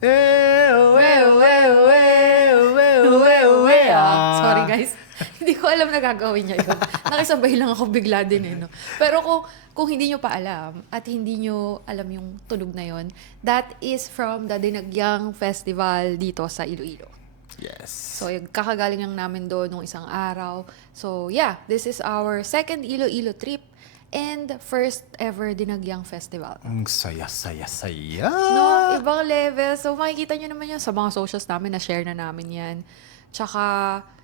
Sorry guys. Hindi ko alam na gagawin niya yun. Nakisabay lang ako bigla din eh. No? Pero kung hindi nyo pa alam at hindi nyo alam yung tunog na yun, that is from the Dinagyang Festival dito sa Iloilo. Yes. So, kakagaling lang namin doon nung isang araw. So, yeah, this is our second Iloilo trip and first ever Dinagyang Festival. Ang saya. No, ibang level. So, makikita nyo naman yan sa mga socials namin, na-share na namin yan. Tsaka,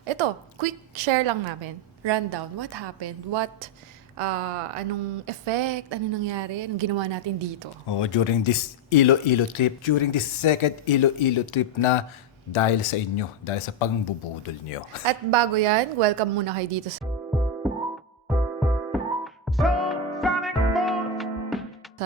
ito, quick share lang namin. Rundown. What happened? Anong effect? Ano nangyari? Anong ginawa natin dito? Oh, during this Iloilo trip, during this second Iloilo trip na dahil sa inyo, dahil sa pangbubudol nyo. At bago yan, welcome muna kayo dito sa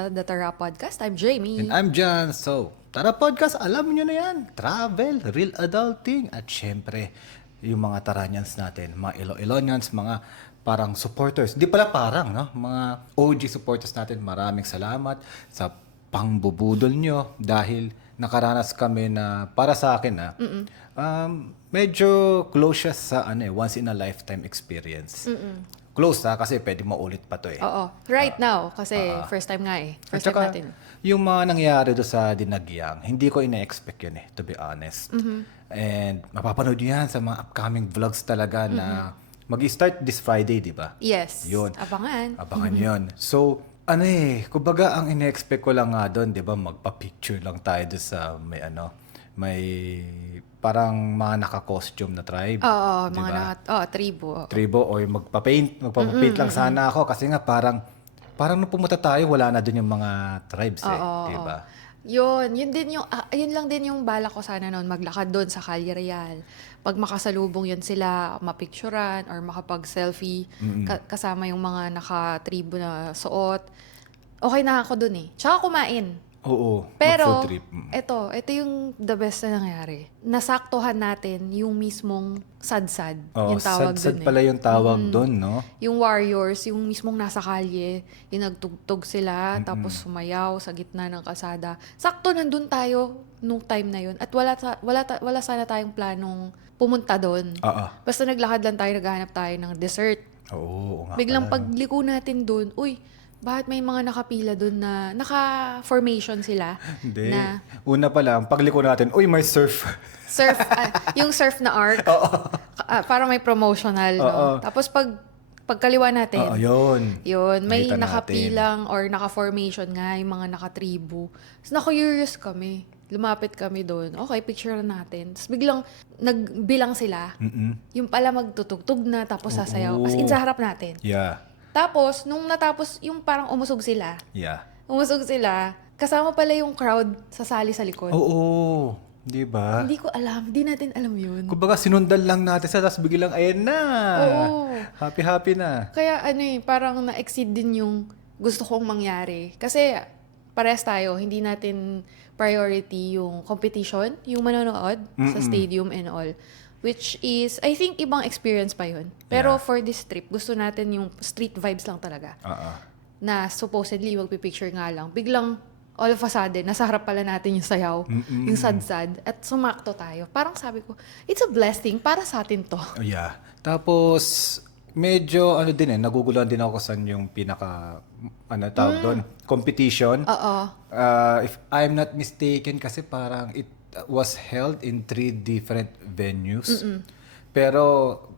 The Tara Podcast. I'm Jamie. And I'm John. So, Tara Podcast, alam nyo na yan. Travel, real adulting, at syempre, yung mga Taranyans natin, mga Iloilonians, mga parang supporters. Di pala parang, no? Mga OG supporters natin, maraming salamat sa pangbubudol nyo dahil nakaranas kami na, para sa akin, medyo close siya sa once in a lifetime experience. Close kasi pwede maulit pa to eh. Oo. Right now, kasi first time nga eh. First At time saka, natin. yung mga nangyari do sa Dinagyang, hindi ko ina-expect yun eh, to be honest. And mapapanood nyo yan sa mga upcoming vlogs talaga na mag-start this Friday, di ba? Yes. Yun. Abangan. Yun. So, kumbaga ang ina-expect ko lang nga doon, di ba, magpa-picture lang tayo doon sa may parang mga naka-costume na tribe. Oo, diba? tribo. Tribo or magpapaint lang sana ako kasi nga parang nung pumunta tayo wala na doon yung mga tribes di ba? Yun lang din yung bala ko sana noon, maglakad doon sa Calle Real. Pag makasalubong yun sila, mapicturan or makapag-selfie kasama yung mga naka-tribo na suot. Okay na ako doon eh. Tsaka kumain. Oo, Pero, mag-food trip. ito yung the best na nangyari. Nasaktuhan natin yung mismong sadsad. Yung tawag sad dun pala yung tawag doon, no? Yung warriors, yung mismong nasa kalye, yung nagtugtog sila, tapos sumayaw sa gitna ng kalsada. Sakto nandun tayo nung time na yun. At wala sana tayong planong pumunta doon. Basta naglakad lang tayo, naghahanap tayo ng dessert. Oo, nga Biglang pala, no? pagliko natin doon, bakit may mga nakapila doon na naka-formation sila? Hindi. Na Una pa lang, pagliko natin, may surf. surf, yung surf na arc. Para may promotional, no? Tapos pagkaliwa natin, yun, may Nakita nakapilang or naka-formation nga, yung mga nakatribo. So, na-curious kami. Lumapit kami doon. Okay, picture natin. Tapos biglang nagbilang sila. Yung pala magtutugtog na, tapos sasayaw. As in, sa harap natin. Yeah. Tapos, nung natapos, yung parang umusog sila. Yeah. Umusog sila, kasama pala yung crowd sasali sa likod. Oo, di ba? Hindi ko alam, hindi natin alam yun. Kumbaga sinundan lang natin sa tapos biglang ayan na. Oo. Happy na. Kaya parang na-exceed din yung gusto kong mangyari. Kasi parehas tayo, hindi natin priority yung competition, yung manonood sa stadium and all. Which is, I think, ibang experience pa yun. Pero for this trip, gusto natin yung street vibes lang talaga. Na supposedly, magpipicture nga lang. Biglang, all of a sudden, nasa harap pala natin yung sayaw, yung sad-sad, at sumakto tayo. Parang sabi ko, it's a blessing para sa atin to. Yeah. Tapos, medyo, naguguluhan din ako saan yung pinaka, tawag doon, competition. If I'm not mistaken, kasi parang it was held in 3 different venues. Pero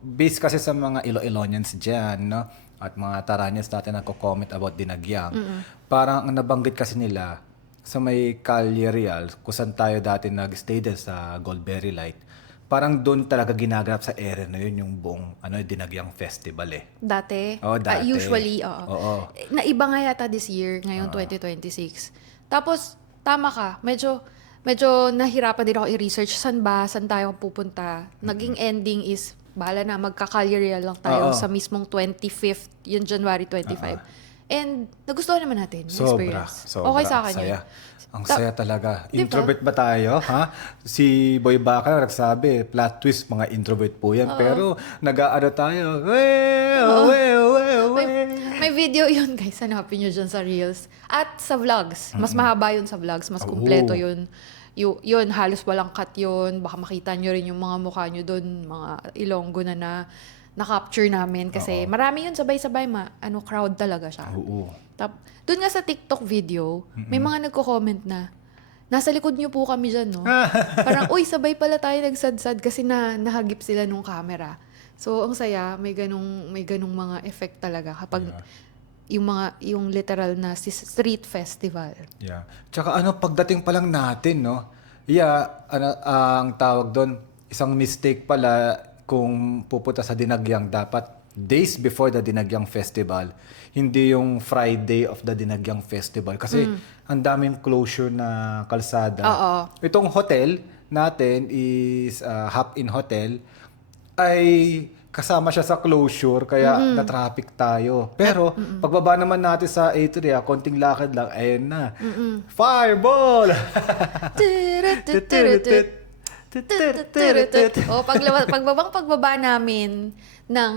based kasi sa mga Iloilonians dyan, no? At mga Taranyans natin nagko-comment about Dinagyang, parang ang nabanggit kasi nila sa may Calle Real, kung saan tayo dati nag-stay din sa Goldberry Light, parang doon talaga ginaganap sa area na yun yung buong Dinagyang Festival eh. Dati? Dati. Usually, oo. Naiba nga yata this year, ngayong 2026. Tapos, tama ka, medyo nahirapan din ako i-research saan tayo pupunta. Naging ending is, bahala na, magka-Calle Real lang tayo sa mismong 25th, yung January 25. And nagustuhan naman natin yung experience. Sobra. Okay sa akin saya. yun. Ang saya talaga. Diba? Introvert ba tayo? Ha? Si Boy Baka nagsabi, plot twist, mga introvert po yan. Pero nag-aano tayo. May video yun, guys. Hanapin nyo dyan sa Reels. At sa vlogs. Mas mahaba yun sa vlogs. Mas kumpleto yun. Yun, halos walang cut yun. Baka makita nyo rin yung mga mukha nyo doon, mga Ilonggo na na-capture namin. Kasi marami yun, sabay-sabay, crowd talaga siya. Oo. Doon nga sa TikTok video, may mga nagko-comment na, nasa likod nyo po kami dyan, no? Parang, uy, sabay pala tayo nagsadsad kasi nahagip sila nung camera. So, ang saya, may ganung mga effect talaga kapag yung literal na street festival. Yeah. Tsaka pagdating pa lang natin, no? Ang tawag doon, isang mistake pala kung pupunta sa Dinagyang, dapat days before the Dinagyang Festival, hindi yung Friday of the Dinagyang Festival. Kasi ang daming closure na kalsada. Oo. Itong hotel natin is Hop-In Hotel, ay kasama siya sa closure, kaya na-traffic tayo. Pero, pagbaba naman natin sa Atria, konting lakad lang, ayun na. Fireball! Pagbaba namin ng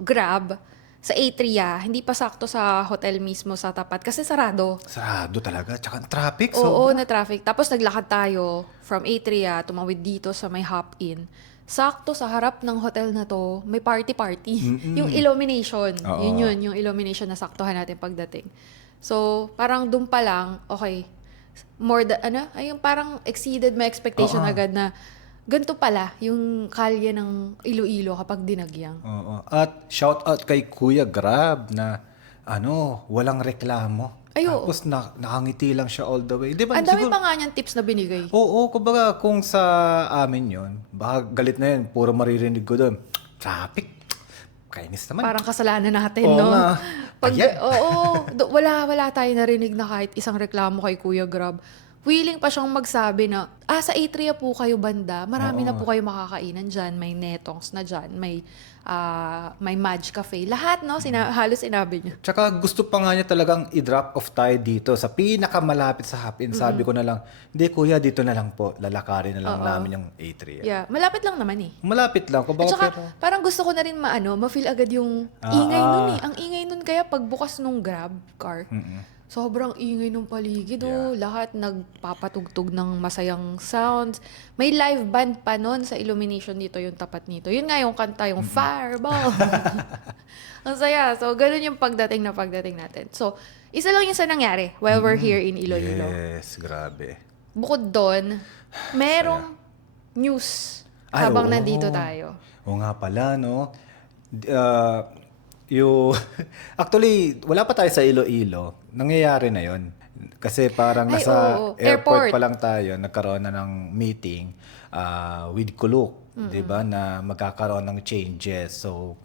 Grab sa Atria, hindi pa sakto sa hotel mismo sa tapat kasi sarado. Sarado talaga. Tsaka traffic. Oo, na traffic. Tapos naglakad tayo from Atria, tumawid dito sa may Hop-In. Sakto sa harap ng hotel na to, may party-party. Yung illumination. Yun, yung illumination na saktuhan natin pagdating. So, parang dun pa lang, okay, yung parang exceeded my expectation agad na ganito pala yung kalye ng Iloilo kapag Dinagyang. Oo. At shout out kay Kuya Grab na walang reklamo. Tapos nakangiti lang siya all the way. Di ba? Ang dami pa nga niyang tips na binigay. Oo, kumbaga kung sa amin yon, baka galit na yun, puro maririnig ko doon. Traffic. Kainis naman. Parang kasalanan natin, no? Nga. Wala tayo narinig na kahit isang reklamo kay Kuya Grab. Willing pa siyang magsabi na, sa Atria po kayo banda, marami na po kayo makakainan dyan, may Netongs na dyan, may Madge Cafe. Lahat, no? Halos sinabi niya. Tsaka gusto pa nga niya talagang i-drop off tayo dito sa pinakamalapit sa Hop-In. Sabi ko na lang, hindi kuya, dito na lang po. Lalakarin na lang namin yung Atria. Yeah, malapit lang naman eh. Malapit lang. At saka, parang gusto ko na rin ma-feel agad yung ingay nun eh. Ang ingay nun kaya pagbukas nung Grab car, sobrang ingay ng paligid. Lahat nagpapatugtog ng masayang sounds. May live band pa nun sa illumination dito, yung tapat nito. Yun nga yung kanta, yung Fireball. Ang saya. So, ganun yung pagdating natin. So, isa lang yung sa nangyari while we're here in Iloilo. Yes, grabe. Bukod doon, merong news habang nandito tayo. Oo nga pala, no? Actually, wala pa tayo sa Iloilo. Nangyayari na yon. Kasi parang nasa airport pa lang tayo, nagkaroon na ng meeting with Kuluk, 'di ba, na magkakaroon ng changes. So,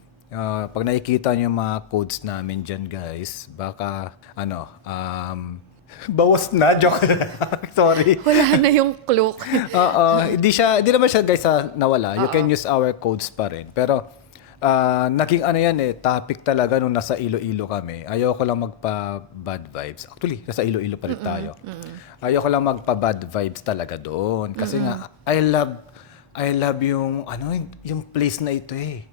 pag nakikita niyo yung mga codes namin diyan, guys, baka bawas na, joke lang. Sorry. Wala na yung cloak. Hindi naman siya, guys, nawala. You can use our codes pa rin. Pero naging topic talaga nung nasa Iloilo kami. Ayoko lang magpa-bad vibes. Actually, nasa Iloilo pa rin tayo. Ayoko lang magpa-bad vibes talaga doon. Kasi nga, I love yung place na ito eh.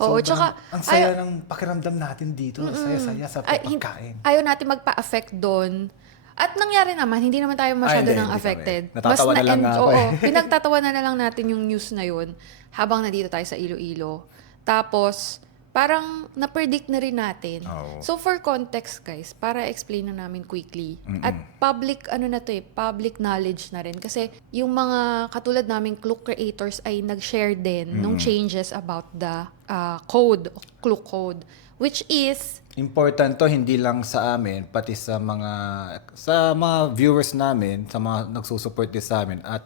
Oo, tsaka ang saya ng pakiramdam natin dito. Saya-saya sa pagkain. Ayaw natin magpa-affect doon. At nangyari naman, hindi naman tayo masyado nang affected. Natatawa na lang ako eh. Pinagtatawanan na lang natin yung news na yun habang nandito tayo sa Iloilo. Tapos, parang na-predict na rin natin. So, for context, guys, para explain na namin quickly. At public knowledge na rin. Kasi, yung mga katulad naming Klook creators ay nag-share din nung changes about the Klook code. Which is important to, hindi lang sa amin, pati sa mga viewers namin, sa mga nagsusupport din sa amin, at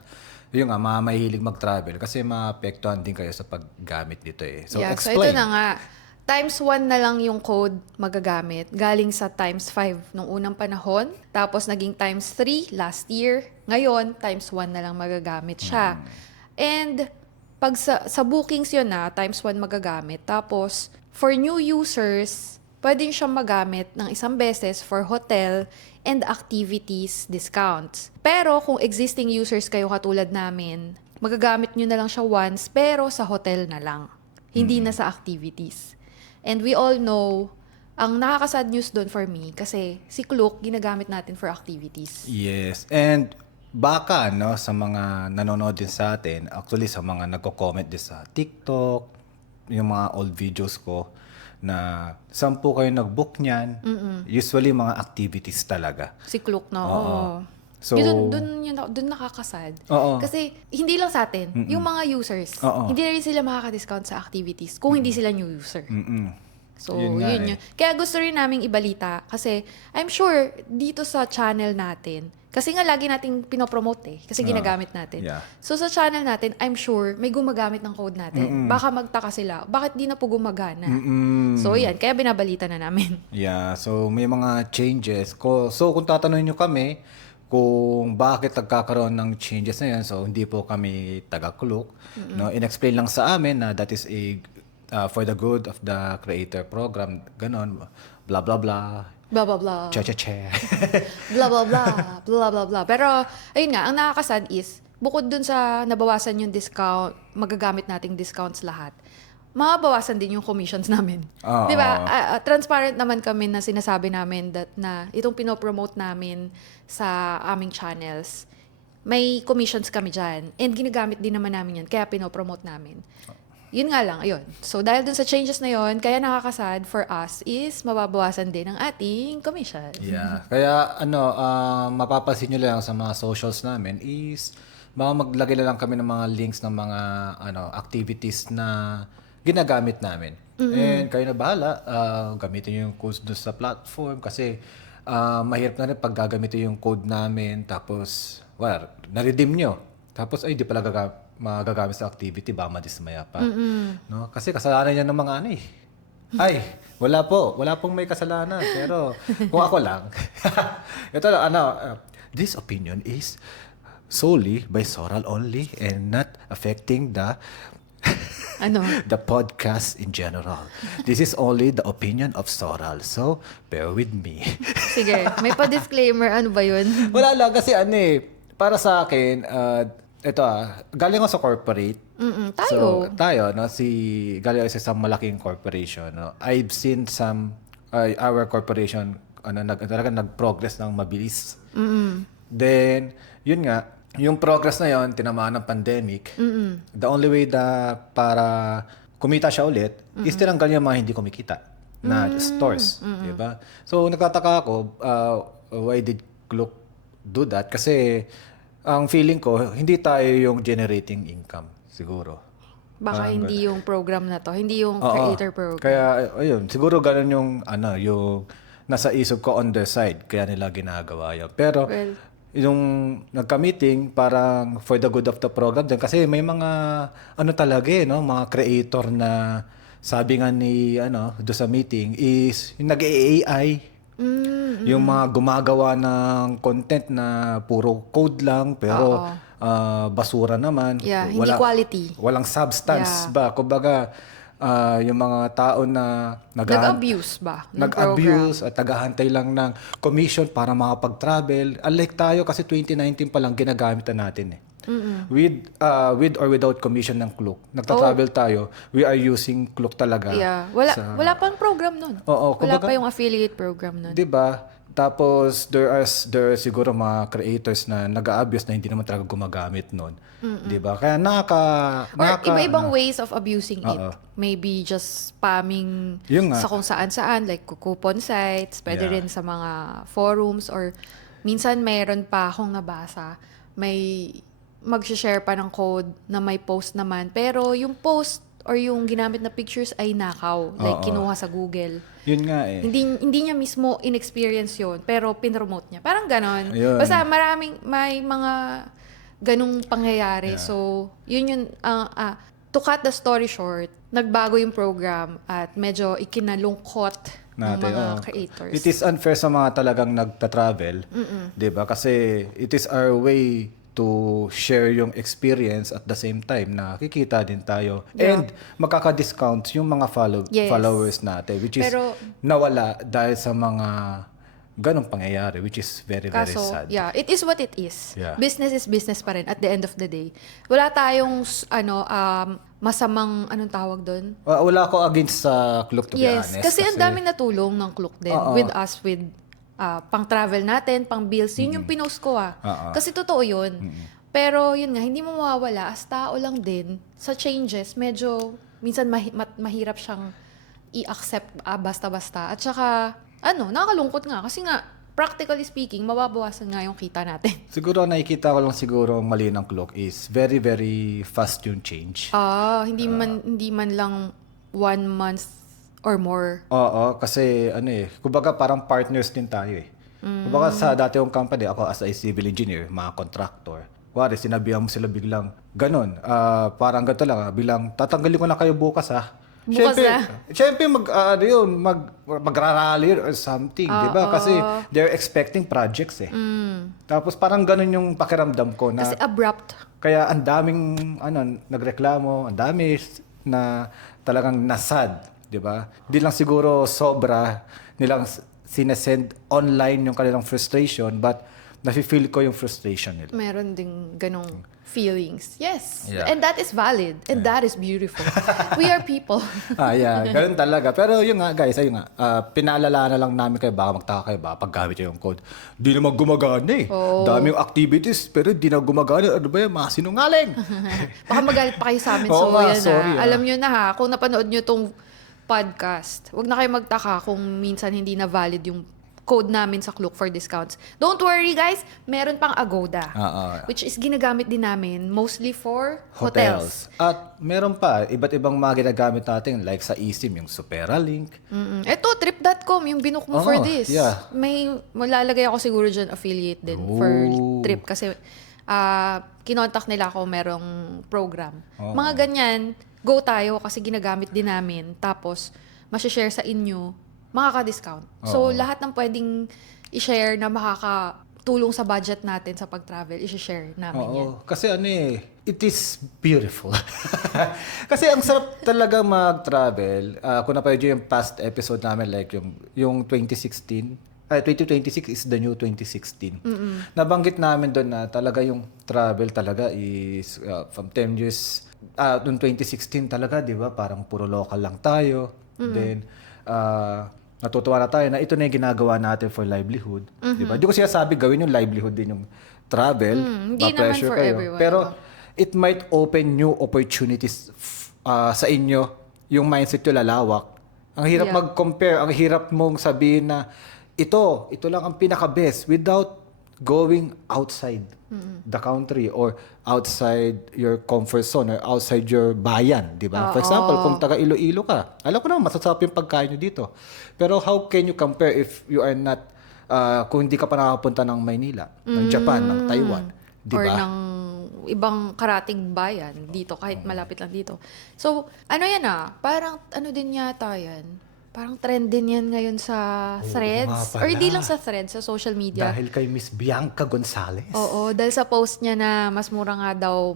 yung mga mahilig mag-travel kasi maapektuhan din kayo sa paggamit dito eh. So, explain. So ito na nga, times 1 na lang yung code magagamit. Galing sa times 5 nung unang panahon. Tapos naging times 3 last year. Ngayon, times 1 na lang magagamit siya. And pag sa bookings yun times 1 magagamit. Tapos, for new users, pwede siyang magamit ng isang beses for hotel and activities discounts. Pero kung existing users kayo katulad namin, magagamit nyo na lang siya once, pero sa hotel na lang. Hindi na sa activities. And we all know, ang nakakasad news doon for me, kasi si Klook, ginagamit natin for activities. Yes. And baka no sa mga nanonood din sa atin, actually sa mga nagko-comment din sa TikTok, yung mga old videos ko na 10 kayo nag-book niyan, usually mga activities talaga. Si Klook, no? Oo. Oo. So, Dun nakakasad. Oo. Kasi, hindi lang sa atin, yung mga users, Oo. hindi na rin sila makaka-discount sa activities kung hindi sila new user. So, Yun nga yun. Kaya gusto rin naming ibalita kasi I'm sure dito sa channel natin, kasi nga lagi nating pinopromote kasi ginagamit natin. Yeah. So, sa channel natin, I'm sure may gumagamit ng code natin. Baka magtaka sila, bakit di na po gumagana? So, yan. Kaya binabalita na namin. Yeah, so may mga changes. So kung tatanungin nyo kami kung bakit nagkakaroon ng changes na yan, so hindi po kami taga-Klook. No, in-explain lang sa amin na that is for the good of the creator program, ganon, blah blah blah, Blah, blah, blah. che. Blah, blah, blah. Blah, blah, blah. Pero, ayun nga, ang nakakasad is, bukod dun sa nabawasan yung discount, magagamit nating discounts lahat, mabawasan din yung commissions namin. Oo. Di ba? Transparent naman kami na sinasabi namin na itong pinopromote namin sa aming channels, may commissions kami dyan. And ginagamit din naman namin yan, kaya pinopromote namin. Yun nga lang, ayun. So, dahil dun sa changes na yun, kaya nakakasad for us is mababawasan din ang ating commission. Yeah. Kaya mapapansin nyo lang sa mga socials namin is baka maglagay na lang kami ng mga links ng mga activities na ginagamit namin. And kayo na bahala, gamitin yung codes doon sa platform kasi mahirap na rin pag gagamitin yung code namin tapos, na-redeem nyo. Tapos, ay, di pala magagamit sa activity, ba madismaya pa. No? Kasi kasalanan niya ng mga Ay, wala pong may kasalanan. Pero kung ako lang, ito lang, this opinion is solely by Soral only and not affecting the podcast in general. This is only the opinion of Soral. So, bear with me. Sige, may pa-disclaimer. Ano ba yun? Wala lang kasi para sa akin, ito galing ako sa corporate. Tayo. So, tayo, no, galing ako sa isang malaking corporation. No? I've seen our corporation, talaga nag-progress ng mabilis. Then, yun nga, yung progress na yon tinamaan ng pandemic. The only way para kumita siya ulit is tinanggal yung mga hindi kumikita na stores. Diba? So, nagtataka ako, why did Klook do that? Kasi, ang feeling ko, hindi tayo yung generating income, siguro. Baka hindi yung program na to, hindi yung Oo. creator program. Kaya, ayun, siguro ganun yung, yung nasa isip ko on their side, kaya nila ginagawa yun. Pero, yung nagka-meeting, parang for the good of the program din. Kasi may mga, talaga mga creator na, sabi nga ni, do sa meeting, is yung nag-AI. Yung mga gumagawa ng content na puro code lang, pero basura naman. Yeah, hindi quality. Walang substance ba? Kumbaga, yung mga tao na nag-abuse ba? Nag-abuse at tagahantay lang ng commission para makapag-travel. Unlike tayo kasi 2019 pa lang ginagamit na natin with or without commission ng Klook. Nagta-travel tayo, we are using Klook talaga. Yeah. Wala pang program nun. Oo, wala pa yung affiliate program nun. 'Di ba? Tapos there are siguro mga creators na nag-a-abuse na hindi naman talaga gumagamit nun. 'Di ba? Kaya iba-ibang ways of abusing it. Maybe just spamming sa kung saan-saan, like coupon sites, pwede rin sa mga forums, or minsan mayroon pa akong nabasa, may mag-share pa ng code na may post naman, pero yung post or yung ginamit na pictures ay nakaw, like kinuha sa Google. Yun nga Hindi niya mismo in-experience yun, pero pinromote niya. Parang ganon. Ayun. Basta may mga ganong pangyayari. Yeah. So, yun to cut the story short, nagbago yung program at medyo ikinalungkot ng mga creators. It is unfair sa mga talagang nagta-travel, 'di ba? Kasi it is our way to share yung experience at the same time na kikita din tayo. Yeah. And makaka-discount yung mga followers natin, which is nawala dahil sa mga ganong pangyayari, which is very, very sad. Yeah, it is what it is. Yeah. Business is business pa rin at the end of the day. Wala tayong masamang, anong tawag doon? Wala ko against sa Klook, to be honest. Kasi ang daming natulong ng Klook din with us, with pang-travel natin, pang-bills. Yun yung pinost ko Kasi totoo yun. Pero yun nga, hindi mo mawawala. As tao lang din, sa changes, medyo minsan mahirap siyang i-accept basta-basta. At saka, nakakalungkot nga. Kasi nga, practically speaking, mababawasan nga yung kita natin. Siguro nakikita ko lang siguro ang mali ng Klook is very, very fast yung change. Hindi man lang 1 month or more. Oo, kasi kumbaga parang partners din tayo eh. Kumbaga sa dati kong company, ako as a civil engineer, mga contractor. Kuwari, sinabihan mo sila biglang, ganun, parang ganito lang, bilang tatanggalin ko na kayo bukas Bukas Siyempre magrarally or something, di ba? Kasi they're expecting projects eh. Tapos parang ganun yung pakiramdam ko na Kasi abrupt. kaya ang daming nagreklamo, ang dami na talagang nasad, di ba? Di lang siguro sobra nilang sinesend online yung kanilang frustration, but nafe-feel ko yung frustration nila. Meron ding ganong feelings. Yes. Yeah. And that is valid. And that is beautiful. We are people. Yeah. Ganun talaga. Pero yun nga, guys, ayun nga, pinaalala na lang namin kayo, baka magtaka kayo, baka paggamit yung code. Di naman gumagana eh. Daming activities, pero di na gumagana. Ano ba yan? Mga sinungaling. Baka magalit pa kayo sa amin. Oo So, nga, yan sorry, Alam nyo na kung napanood nyo tong podcast, wag na kayo magtaka kung minsan hindi na valid yung code namin sa Klook for discounts. Don't worry guys, meron pang Agoda. Which is ginagamit din namin mostly for hotels. At meron pa, iba't ibang mga ginagamit natin like sa eSIM, yung Superalink. Ito, trip.com, yung binook mo for this. Yeah. May malalagay ako siguro dyan affiliate din for trip kasi kinontak nila ako merong program. Mga ganyan, go tayo kasi ginagamit din namin. Tapos, masashare sa inyo, makaka-discount. So, lahat ng pwedeng i-share na makakatulong sa budget natin sa pag-travel, i-share namin yan. Kasi it is beautiful. Kasi ang sarap talaga mag-travel. Kung napayod yung past episode namin, like yung 2016, 2026 is the new 2016. Nabanggit namin doon na talaga yung travel talaga is from 10 years, noong 2016 talaga, di ba? Parang puro local lang tayo. Then, natutuwa na tayo na ito na yung ginagawa natin for livelihood. Di ba? Di ko sinasabi gawin yung livelihood din yung travel. Hindi naman for everyone. Pero it might open new opportunities sa inyo. Yung mindset yung lalawak. Ang hirap mag-compare. Ang hirap mong sabihin na ito lang ang pinaka-best without going outside the country or outside your comfort zone or outside your bayan, di ba? For example, kung taga Iloilo ka, alam ko naman, masasarap yung pagkain nyo dito. Pero how can you compare if you are not, kung hindi ka pa nakapunta ng Maynila, ng Japan, ng Taiwan, di ba? Or ng ibang karating bayan dito, kahit malapit lang dito. So, yan parang din yata yan. Parang trend din yan ngayon sa threads. Or hindi lang sa threads, sa social media. Dahil kay Miss Bianca Gonzalez. Oo, dahil sa post niya na mas mura nga daw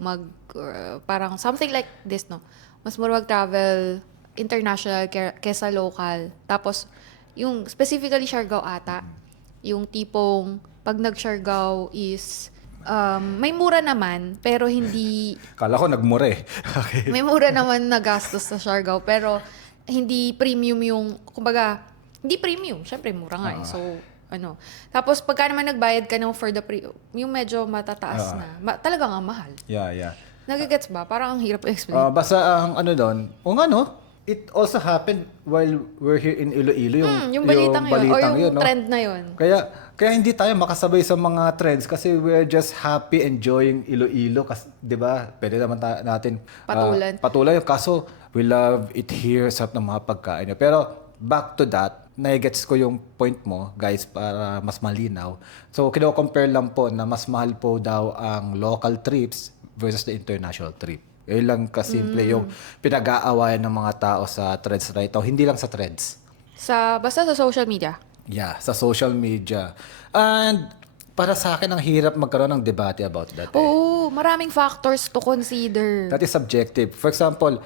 parang something like this, no? Mas mura mag-travel international kesa local. Tapos, yung specifically Siargao ata, yung tipong pag nag-Siargao is may mura naman, pero hindi... Kala ko nagmura eh. Okay. May mura naman na gastos sa Siargao, pero hindi premium yung, kumbaga, hindi premium. Siyempre, mura nga eh. So, Tapos, pagka naman nagbayad ka ng for the yung medyo matataas na. Talaga nga mahal. Yeah. Nagigets ba? Parang ang hirap i-explain. Basta ang doon, it also happened while we're here in Iloilo. Yung balitang yun. O yung no? trend na yun. Kaya hindi tayo makasabay sa mga trends kasi we're just happy enjoying Iloilo. Kasi, di ba? Pwede naman natin patulan. Kaso, we love it here sa ng mga pagkain. Pero, back to that, na-gets ko yung point mo, guys, para mas malinaw. So, kino-compare lang po na mas mahal po daw ang local trips versus the international trip. Yun lang kasimple yung pinag-aawayan ng mga tao sa threads right now. Hindi lang sa threads. Basta sa social media. Yeah, sa social media. And para sa akin, ang hirap magkaroon ng debate about that. Oo, maraming factors to consider. That is subjective. For example,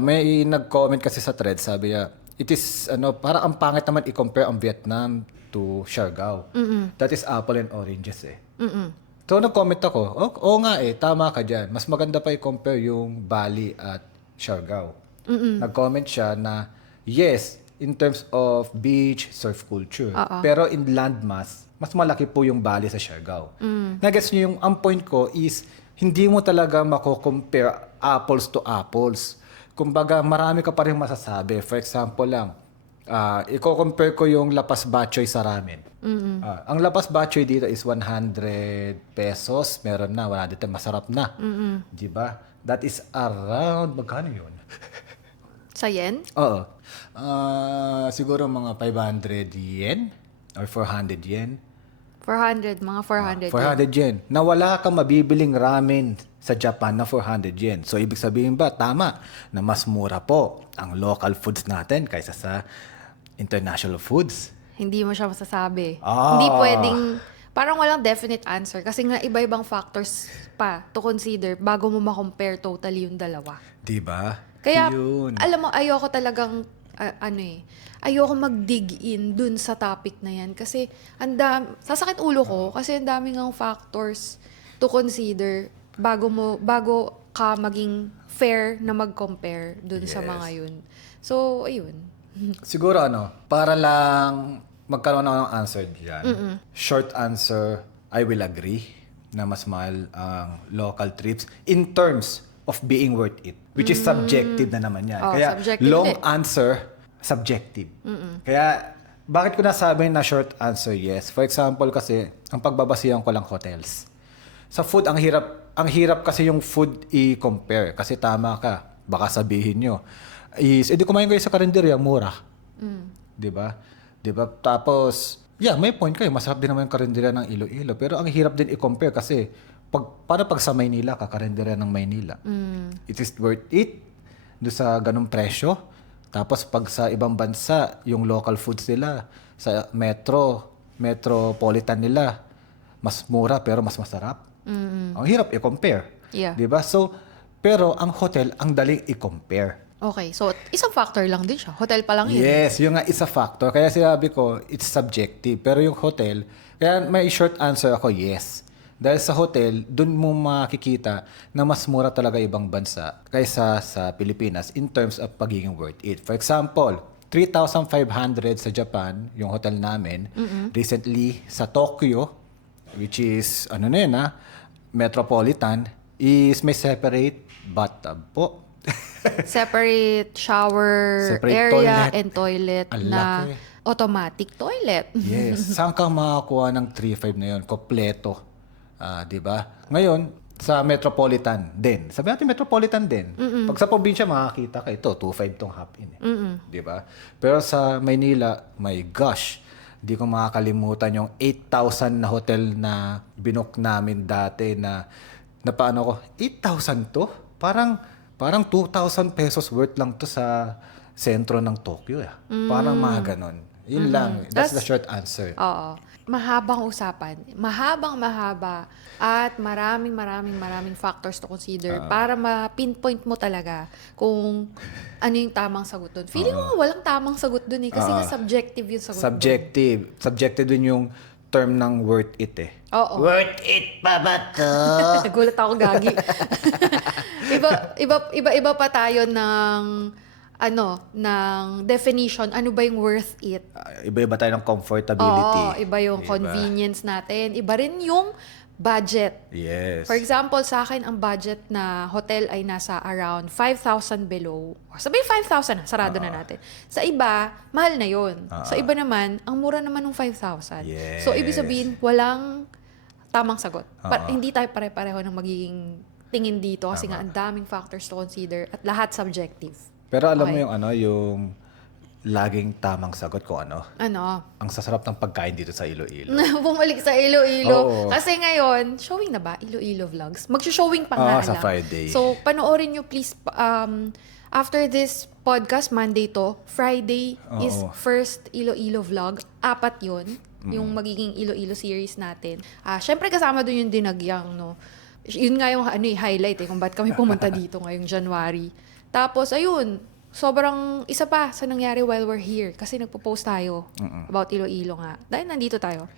may nag-comment kasi sa thread, sabi niya, it is, parang ang pangit naman i-compare ang Vietnam to Siargao. That is apple and oranges eh. So, nag-comment ako, oo nga tama ka dyan. Mas maganda pa i-compare yung Bali at Siargao. Nag-comment siya na, yes, in terms of beach, surf culture. Oo. Pero in landmass, mas malaki po yung Bali sa Siargao. Nagets niyo yung ang point ko is hindi mo talaga mako-compare apples to apples. Kumbaga, marami ka pa rin masasabi. For example lang, i-compare ko yung Lapas Batchoy sa ramen. Ang Lapas Batchoy dito is 100 pesos. Meron na, 110, masarap na. Di ba? That is around, magkano yun? Sa yen? Oo. Siguro mga 500 yen or 400 yen. 400, mga 400. 400 yen. Na wala kang mabibiling ramen sa Japan na 400 yen. So, ibig sabihin ba, tama, na mas mura po ang local foods natin kaysa sa international foods? Hindi mo siya masasabi. Ah. Hindi pwedeng, parang walang definite answer. Kasi nga, iba-ibang factors pa to consider bago mo ma-compare totally yung dalawa. Di ba? Kaya, Yun. alam mo, ayoko talagang, ayoko mag-dig in dun sa topic na yan. Kasi, sasakit ulo ko kasi ang daming ang factors to consider bago ka maging fair na mag-compare dun sa Yes. mga yun. So, ayun. Siguro para lang magkaroon ako ng answer dyan. Short answer, I will agree na mas mahal ang local trips in terms of being worth it. Which is subjective na naman yan. Oh, Kaya subjective long ulit. answer, subjective. Kaya bakit ko nasabi na short answer yes? For example kasi, ang pagbabasihan ko lang hotels. Sa food, ang hirap kasi yung food i-compare. Kasi tama ka, baka sabihin nyo, edi kumain kayo sa karinderya, mura. Di ba? Tapos, may point kayo, masarap din naman yung karinderya ng Iloilo. Pero ang hirap din i-compare kasi, pag sa Maynila ka, karinderya ng Maynila, it is worth it do sa ganung presyo. Tapos pag sa ibang bansa, yung local foods nila, sa metropolitan nila, mas mura pero mas masarap. Ang hirap i-compare. Yeah. 'Di ba? So, pero ang hotel, ang daling i-compare. Okay, so isang factor lang din siya. Hotel pa lang yun. Yes, yung nga isa factor. Kaya sinabi ko, it's subjective. Pero yung hotel, kaya may short answer ako, yes. Dahil sa hotel, dun mo makikita na mas mura talaga ibang bansa kaysa sa Pilipinas in terms of pagiging worth it. For example, 3,500 sa Japan, yung hotel namin. Recently, sa Tokyo, which is, metropolitan, is may separate bathtub po. Separate shower Separate area toilet. and toilet Ang na laki. automatic toilet. Yes. Saan kang makakuha ng 3,500 na yun? Kompleto. Di ba? Ngayon, sa Metropolitan din. Sabi natin Metropolitan din. Pag sa probinsya, makakita ka ito. 2,500 tong hop-in. Di ba? Pero sa Maynila, my gosh, di ko makakalimutan yung 8,000 na hotel na binook namin dati na paano ko, 8,000 to? Parang 2,000 pesos worth lang to sa sentro ng Tokyo. Parang mga ganon. Yun lang. That's the short answer. Oo. Mahabang usapan. Mahaba. At maraming factors to consider para ma-pinpoint mo talaga kung ano yung tamang sagot dun. Feeling mo walang tamang sagot dun eh. Kasi nga subjective yung sagot Subjective. Subjective din yung term ng worth it eh. Oo. Worth it pa ba to? Nagulat ako, gagi. Iba pa tayo ng definition. Ano ba yung worth it? Iba-iba tayo ng comfortability. Oo, iba yung convenience natin. Iba rin yung budget. Yes. For example, sa akin, ang budget na hotel ay nasa around 5,000 below. Or sabihin 5,000 na, sarado na natin. Sa iba, mahal na yun. Sa iba naman, ang mura naman ng 5,000. Yes. So, ibig sabihin, walang tamang sagot. Hindi tayo pare-pareho ng magiging tingin dito kasi nga ang daming factors to consider at lahat subjective. Pero alam mo yung laging tamang sagot ko ang sasarap ng pagkain dito sa Iloilo. Bumalik sa Iloilo. Oo. Kasi ngayon, showing na ba? Iloilo Vlogs? Mag-showing pa nga sa lang. Friday. So, panoorin nyo please. After this podcast, Monday to, Friday is first Iloilo Vlog. 4 yun. Yung magiging Iloilo series natin. Syempre kasama dun yung dinagyang, no? Yun nga yung highlight kung ba't kami pumunta dito ngayong January. Tapos, ayun, sobrang isa pa sa nangyari while we're here. Kasi nagpo-post tayo about Iloilo nga. Dahil nandito tayo.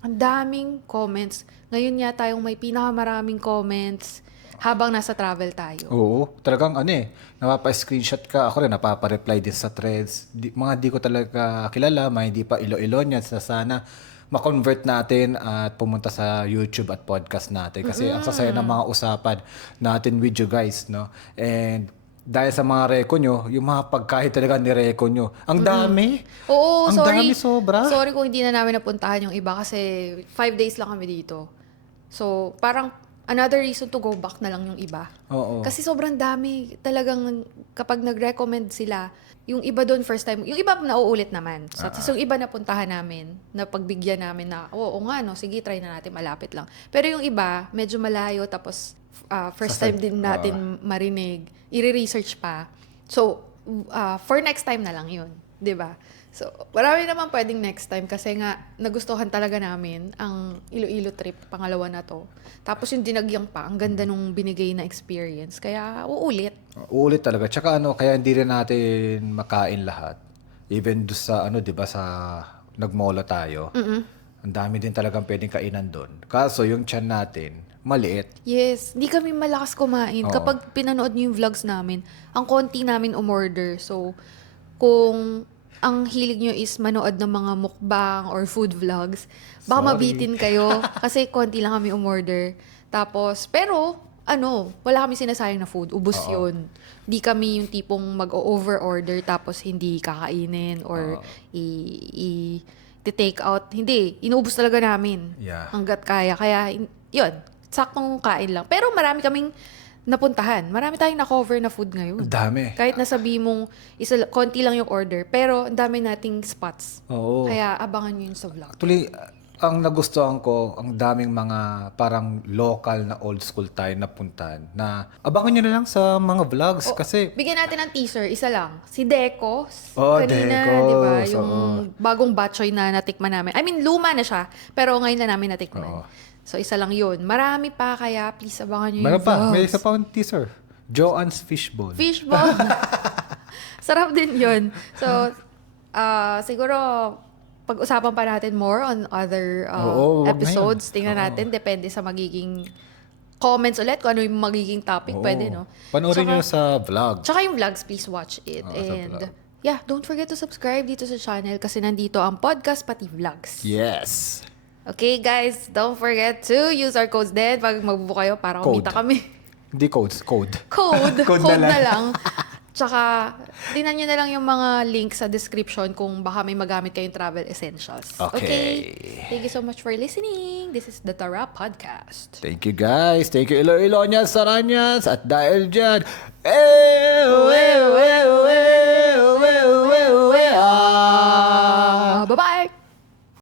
Ang daming comments. Ngayon yata yung may pinakamaraming comments habang nasa travel tayo. Oo, talagang napapa-screenshot ka. Ako rin, napapa-reply din sa threads. Mga di ko talaga kilala, mga hindi pa Iloilonians na sana ma-convert natin at pumunta sa YouTube at podcast natin. Kasi ang sasaya ng mga usapan natin with you guys, no? And dahil sa mga reko nyo, yung mga pagkain talaga ni reko nyo. Ang dami. Oo, Ang sorry. dami sobra. Sorry kung hindi na namin napuntahan yung iba kasi 5 days lang kami dito. So, parang another reason to go back na lang yung iba. Oo. Kasi sobrang dami. Talagang kapag nag-recommend sila, yung iba doon first time, yung iba nauulit naman. So, yung iba napuntahan namin, na pagbigyan namin na, oo nga, no, sige, try na natin, malapit lang. Pero yung iba, medyo malayo, tapos first time din natin marinig, i-research pa. So, for next time na lang yun. 'Di ba? So, marami naman pwedeng next time kasi nga nagustuhan talaga namin ang Iloilo trip, pangalawa na to. Tapos yung Dinagyang pa, ang ganda nung binigay na experience. Kaya uulit. Uulit talaga. Tsaka kaya hindi rin natin makain lahat. Even do sa 'di ba sa nagmola tayo. Ang dami din talagang pwedeng kainan doon. Kaso yung tiyan natin maliit. Yes, hindi kami malakas kumain. Oo. Kapag pinanood niyo yung vlogs namin, ang konti namin umorder. So, kung ang hilig nyo is manood ng mga mukbang or food vlogs, baka Sorry. mabitin kayo kasi konti lang kami umorder. Tapos, pero, wala kami sinasayang na food. Ubus yun. Di kami yung tipong mag-over-order tapos hindi kakainin or i-take out. Hindi, inuubos talaga namin. Yeah. Hanggat kaya. Kaya, yun, saktong kain lang. Pero marami kaming napuntahan. Marami tayong na-cover na food ngayon. Ang dami. Kahit nasabi mong konti lang yung order, pero ang dami nating spots. Oo. Kaya abangan nyo yun sa vlog. Actually, ang nagustuhan ko, ang daming mga parang local na old school tayo napuntahan na abangan nyo na lang sa mga vlogs kasi Bigyan natin ng teaser, isa lang. Si Decos. Oh, kanina, Decos, di ba? Yung oo. bagong batchoy na natikman namin. I mean, luma na siya, pero ngayon na namin natikman. Oo. So, isa lang yun. Marami pa, kaya please abangan nyo meron yung pa, vlogs. may isa pa akong teaser. Joanne's Fishbowl. Fishball. Sarap din yun. So, siguro, pag-usapan pa natin more on other Oo, wag na episodes. yun. Tingnan Oo. natin. Depende sa magiging comments ulit kung ano yung magiging topic. Oo. Pwede, no? Panoorin Tsaka- nyo sa vlog. Tsaka yung vlogs, please watch it. Oo, sa And, vlog. yeah, don't forget to subscribe dito sa channel kasi nandito ang podcast pati vlogs. Yes. Okay, guys, don't forget to use our codes din pag magbubo kayo para kumita kami. Hindi codes, code. Code Code na na lang. Tsaka, tingnan nyo na lang yung mga links sa description kung baka may magamit kayong travel essentials. Okay. Thank you so much for listening. This is the Tara Podcast. Thank you guys. Thank you Iloilonians, Saranyas. At dahil dyan, ew, ew, ew.